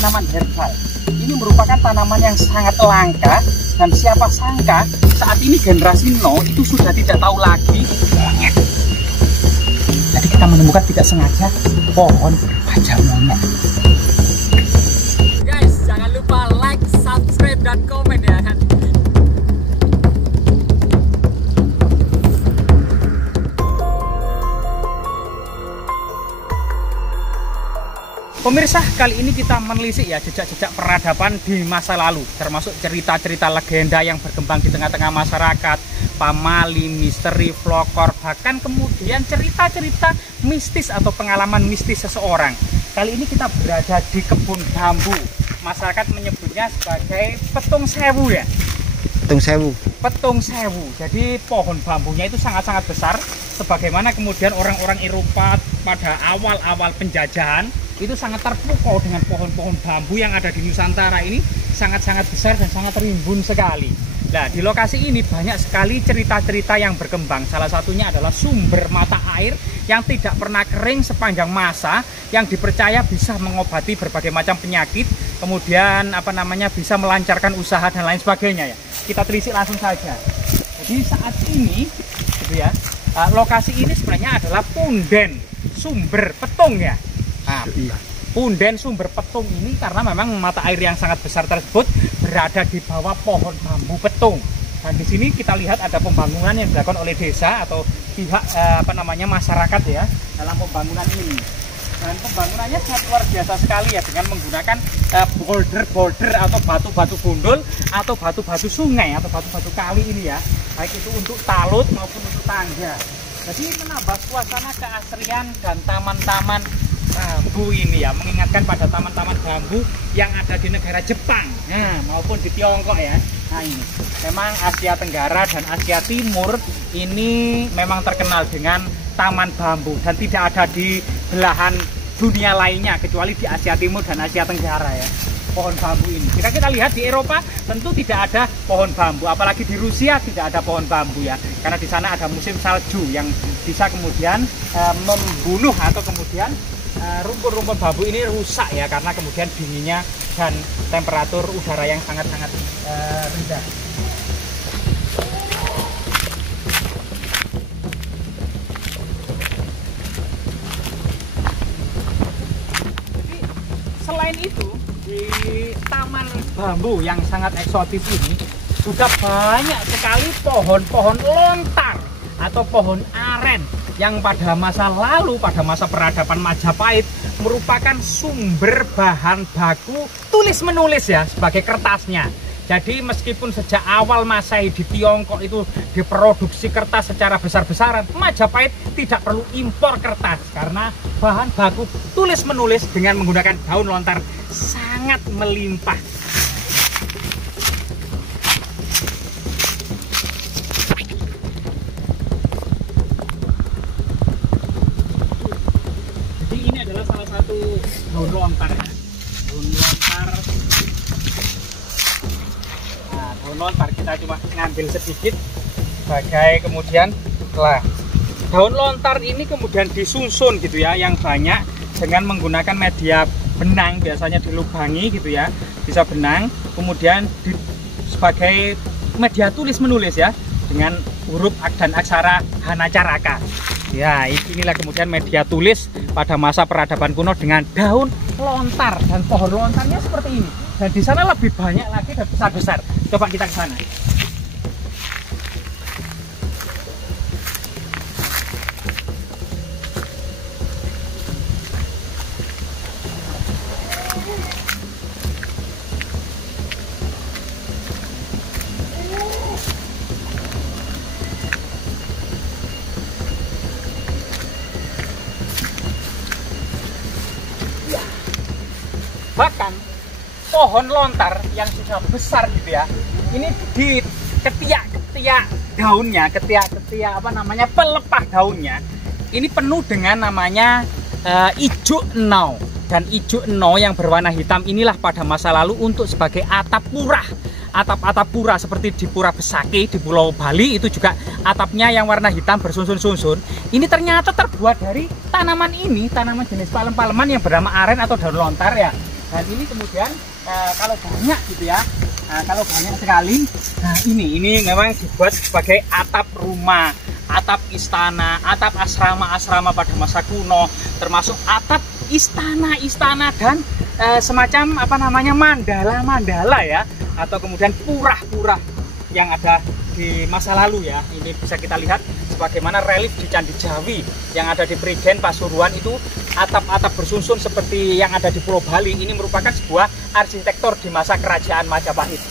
tanaman herbal. Ini merupakan tanaman yang sangat langka, dan siapa sangka saat ini generasi No itu sudah tidak tahu lagi. Tadi kita menemukan tidak sengaja pohon wajah monyet. Guys, jangan lupa like, subscribe, dan komen ya. Pemirsa, kali ini kita menelisik ya jejak-jejak peradaban di masa lalu, termasuk cerita-cerita legenda yang berkembang di tengah-tengah masyarakat, pamali, misteri, folklore, bahkan kemudian cerita-cerita mistis atau pengalaman mistis seseorang. Kali ini kita berada di kebun bambu. Masyarakat menyebutnya sebagai petung sewu ya. Petung sewu. Petung sewu. Jadi pohon bambunya itu sangat-sangat besar. Sebagaimana kemudian orang-orang Eropa pada awal-awal penjajahan itu sangat terpukau dengan pohon-pohon bambu yang ada di Nusantara ini sangat-sangat besar dan sangat rimbun sekali. Nah, di lokasi ini banyak sekali cerita-cerita yang berkembang. Salah satunya adalah sumber mata air yang tidak pernah kering sepanjang masa, yang dipercaya bisa mengobati berbagai macam penyakit, kemudian bisa melancarkan usaha dan lain sebagainya ya. Kita telisik langsung saja. Jadi saat ini gitu ya, lokasi ini sebenarnya adalah punden sumber petung ya. Nah, punden sumber petung ini karena memang mata air yang sangat besar tersebut berada di bawah pohon bambu petung. Dan di sini kita lihat ada pembangunan yang dilakukan oleh desa atau pihak masyarakat ya dalam pembangunan ini. Dan pembangunannya sangat luar biasa sekali ya, dengan menggunakan boulder atau batu-batu gundul atau batu-batu sungai atau batu-batu kali ini ya, baik itu untuk talut maupun untuk tangga. Jadi menambah suasana keasrian dan taman-taman bambu ini ya, mengingatkan pada taman-taman bambu yang ada di negara Jepang maupun di Tiongkok ya. Nah, ini memang Asia Tenggara dan Asia Timur ini memang terkenal dengan taman bambu dan tidak ada di belahan dunia lainnya kecuali di Asia Timur dan Asia Tenggara ya, pohon bambu ini. Jika kita lihat di Eropa tentu tidak ada pohon bambu, apalagi di Rusia tidak ada pohon bambu ya, karena di sana ada musim salju yang bisa kemudian membunuh atau kemudian rumpun-rumpun bambu ini rusak ya, karena kemudian dinginnya dan temperatur udara yang sangat-sangat rendah. Jadi selain itu di taman bambu yang sangat eksotis ini juga banyak sekali pohon-pohon lontar atau pohon aren yang pada masa lalu, pada masa peradaban Majapahit merupakan sumber bahan baku tulis-menulis ya, sebagai kertasnya. Jadi meskipun sejak awal Masehi di Tiongkok itu diproduksi kertas secara besar-besaran, Majapahit tidak perlu impor kertas karena bahan baku tulis-menulis dengan menggunakan daun lontar sangat melimpah. Daun lontar ya, daun lontar. Nah, daun lontar kita cuma ngambil sedikit sebagai kemudian lah. Daun lontar ini kemudian disusun gitu ya, yang banyak dengan menggunakan media benang, biasanya dilubangi gitu ya, bisa benang, kemudian sebagai media tulis menulis ya, dengan huruf dan aksara Hanacaraka. Ya, inilah kemudian media tulis pada masa peradaban kuno dengan daun lontar, dan pohon lontarnya seperti ini. Dan di sana lebih banyak lagi dan besar-besar. Coba kita ke sana. Bahkan pohon lontar yang sudah besar gitu ya, ini di ketiak-ketiak daunnya, ketiak-ketiak pelepah daunnya ini penuh dengan namanya ijuk enau. Dan ijuk enau yang berwarna hitam inilah pada masa lalu untuk sebagai atap purah. Atap-atap pura seperti di Pura Besaki di Pulau Bali itu juga atapnya yang warna hitam bersusun-susun. Ini ternyata terbuat dari tanaman ini, tanaman jenis palem-paleman yang bernama aren atau daun lontar ya. Dan ini kemudian kalau banyak gitu ya, kalau banyak sekali, nah ini memang dibuat sebagai atap rumah, atap istana, atap asrama-asrama pada masa kuno, termasuk atap istana-istana dan semacam apa namanya mandala-mandala ya, atau kemudian purah-purah yang ada di masa lalu ya. Ini bisa kita lihat sebagaimana relief di Candi Jawi yang ada di Prigen Pasuruan itu, atap-atap bersusun seperti yang ada di Pulau Bali. Ini merupakan sebuah arsitektur di masa kerajaan Majapahit.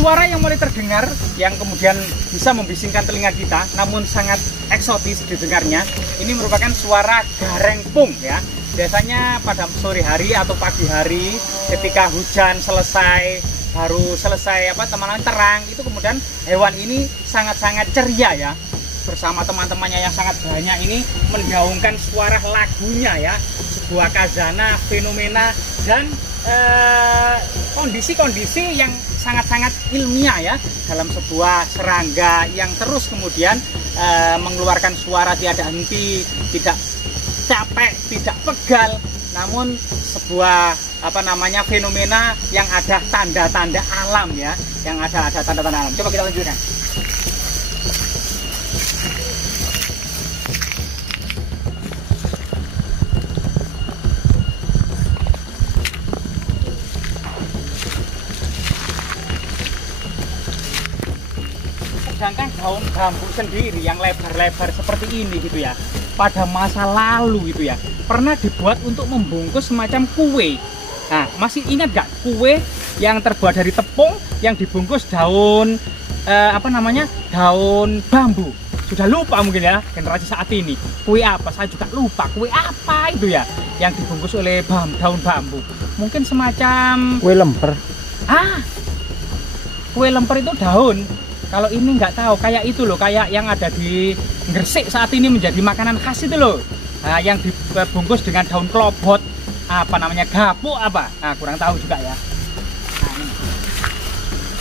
Suara yang mulai terdengar, yang kemudian bisa membisingkan telinga kita, namun sangat eksotis didengarnya, ini merupakan suara garengpung ya. Biasanya pada sore hari atau pagi hari, ketika hujan selesai, baru selesai teman-teman terang, itu kemudian hewan ini sangat-sangat ceria ya. Bersama teman-temannya yang sangat banyak ini mendaungkan suara lagunya ya, sebuah kazana, fenomena, dan kondisi-kondisi yang sangat-sangat ilmiah ya, dalam sebuah serangga yang terus kemudian mengeluarkan suara tiada henti, tidak capek, tidak pegal, namun sebuah fenomena yang ada tanda-tanda alam ya, yang ada tanda-tanda alam. Coba kita lanjutkan. Sedangkan daun bambu sendiri yang lebar-lebar seperti ini gitu ya, pada masa lalu gitu ya, pernah dibuat untuk membungkus semacam kue. Nah, masih ingat gak kue yang terbuat dari tepung yang dibungkus daun daun bambu? Sudah lupa mungkin ya generasi saat ini. Kue apa? Saya juga lupa. Kue apa itu ya yang dibungkus oleh daun bambu? Mungkin semacam kue lemper. Kue lemper itu daun. Kalau ini nggak tahu, kayak itu loh, kayak yang ada di Gresik saat ini menjadi makanan khas itu loh. Nah, yang dibungkus dengan daun klobot, gapuk apa? Nah, kurang tahu juga ya. Nah, ini.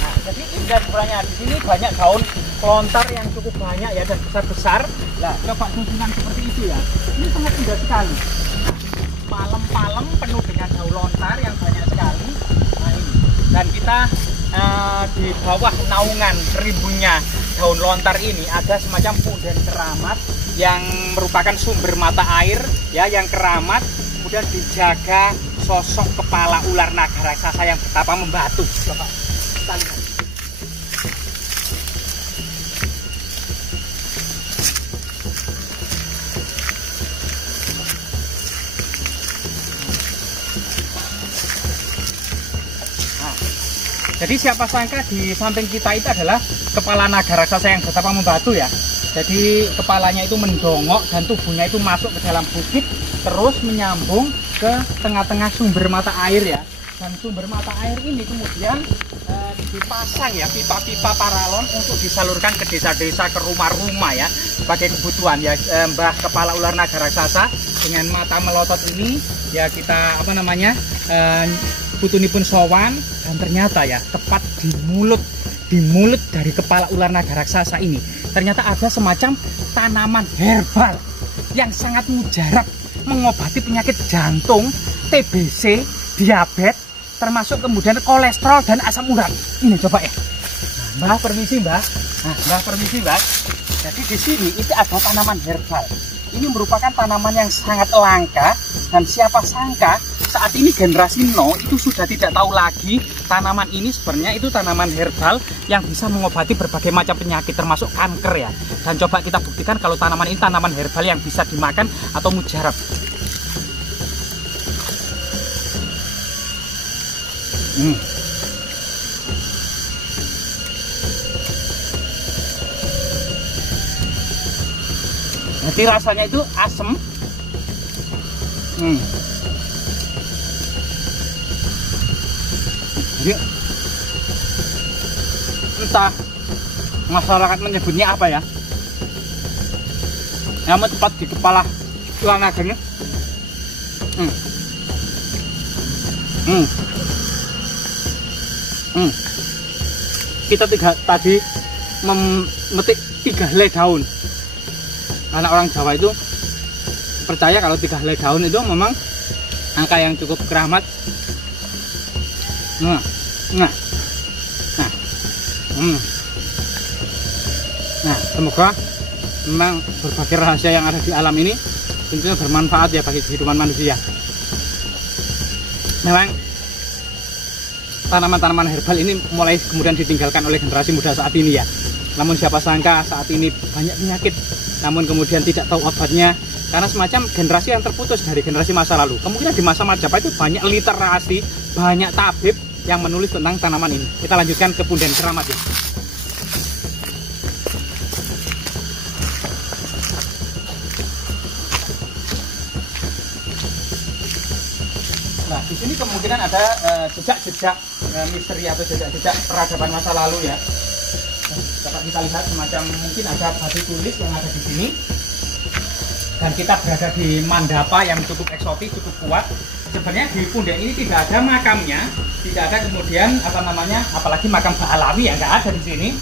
Nah, jadi indah sebenarnya di sini banyak daun lontar yang cukup banyak ya dan besar-besar. Nah, coba susunan seperti itu ya. Ini sangat indah sekali. Palem-palem penuh dengan daun lontar yang banyak sekali. Nah, ini. Dan kita di bawah naungan rimbunnya daun lontar ini ada semacam punden keramat yang merupakan sumber mata air ya, yang keramat, kemudian dijaga sosok kepala ular naga raksasa yang betapa membatu. Coba kita lihat. Jadi siapa sangka di samping kita itu adalah kepala naga raksasa yang betapa membatu ya. Jadi kepalanya itu mendongok dan tubuhnya itu masuk ke dalam bukit, terus menyambung ke tengah-tengah sumber mata air ya. Dan sumber mata air ini kemudian dipasang ya pipa-pipa paralon untuk disalurkan ke desa-desa, ke rumah-rumah ya, sebagai kebutuhan ya. Mbah kepala ular naga raksasa dengan mata melotot ini ya, kita putunipun sowan, dan ternyata ya tepat di mulut dari kepala ular naga raksasa ini ternyata ada semacam tanaman herbal yang sangat mujarab mengobati penyakit jantung, TBC, diabetes, termasuk kemudian kolesterol dan asam urat. Ini coba ya. Mbah permisi Mbah. Mbah permisi Mbah. Jadi di sini itu ada tanaman herbal. Ini merupakan tanaman yang sangat langka, dan siapa sangka saat ini generasi No itu sudah tidak tahu lagi tanaman ini sebenarnya itu tanaman herbal yang bisa mengobati berbagai macam penyakit termasuk kanker ya. Dan coba kita buktikan kalau tanaman ini tanaman herbal yang bisa dimakan atau mujarab. Jadi rasanya itu asem. Jadi entah masyarakat menyebutnya apa ya, namun tepat di kepala ular naganya Kita tadi memetik 3 helai daun. Karena orang Jawa itu percaya kalau 3 helai daun itu memang angka yang cukup keramat. Nah, semoga memang berbagai rahasia yang ada di alam ini tentunya bermanfaat ya bagi kehidupan manusia. Memang tanaman-tanaman herbal ini mulai kemudian ditinggalkan oleh generasi muda saat ini ya. Namun siapa sangka saat ini banyak penyakit, namun kemudian tidak tahu obatnya, karena semacam generasi yang terputus dari generasi masa lalu. Kemungkinan di masa Majapahit itu banyak literasi, banyak tabib yang menulis tentang tanaman ini. Kita lanjutkan ke punden keramat ya. Nah, di sini kemungkinan ada jejak-jejak misteri atau jejak-jejak peradaban masa lalu ya. Dapat kita lihat semacam mungkin ada batu tulis yang ada di sini. Dan kita berada di Mandapa yang cukup eksotis, cukup kuat. Sebenarnya di punden ini tidak ada makamnya, tidak ada kemudian apalagi makam Ba'alawi yang nggak ada di sini.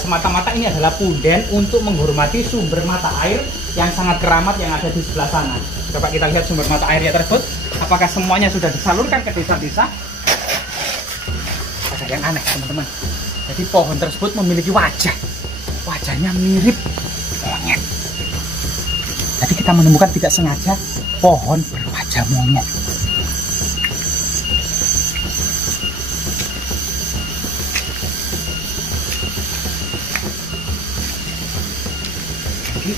Semata-mata ini adalah punden untuk menghormati sumber mata air yang sangat keramat yang ada di sebelah sana. Coba kita lihat sumber mata airnya tersebut. Apakah semuanya sudah disalurkan ke desa-desa? Ada yang aneh teman-teman. Jadi pohon tersebut memiliki wajah. Wajahnya mirip monyet. Jadi kita menemukan tidak sengaja pohon berwajah monyet. Jadi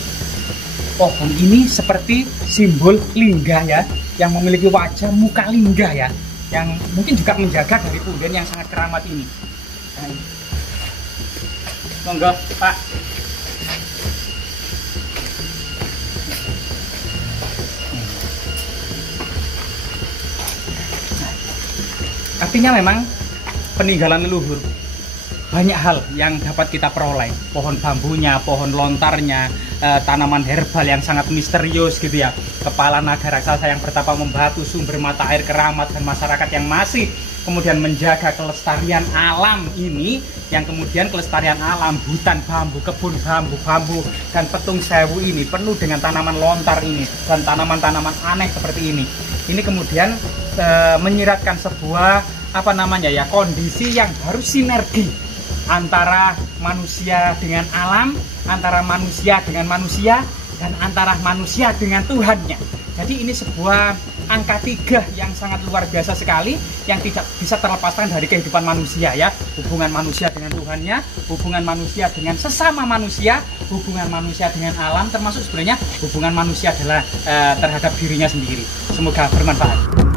pohon ini seperti simbol lingga ya, yang memiliki wajah muka lingga ya, yang mungkin juga menjaga dari punden yang sangat keramat ini. Monggo Pak. Artinya memang peninggalan leluhur, banyak hal yang dapat kita peroleh. Pohon bambunya, pohon lontarnya, tanaman herbal yang sangat misterius gitu ya. Kepala naga raksasa yang bertapa membatu, sumber mata air keramat, dan masyarakat yang masih kemudian menjaga kelestarian alam ini, yang kemudian kelestarian alam, hutan bambu, kebun bambu, dan petung sewu ini penuh dengan tanaman lontar ini dan tanaman-tanaman aneh seperti ini. Ini kemudian menyiratkan sebuah kondisi yang harus sinergi antara manusia dengan alam, antara manusia dengan manusia, dan antara manusia dengan Tuhannya. Jadi ini sebuah angka 3 yang sangat luar biasa sekali, yang tidak bisa terlepaskan dari kehidupan manusia ya. Hubungan manusia dengan Tuhannya, hubungan manusia dengan sesama manusia, hubungan manusia dengan alam, termasuk sebenarnya hubungan manusia adalah terhadap dirinya sendiri. Semoga bermanfaat.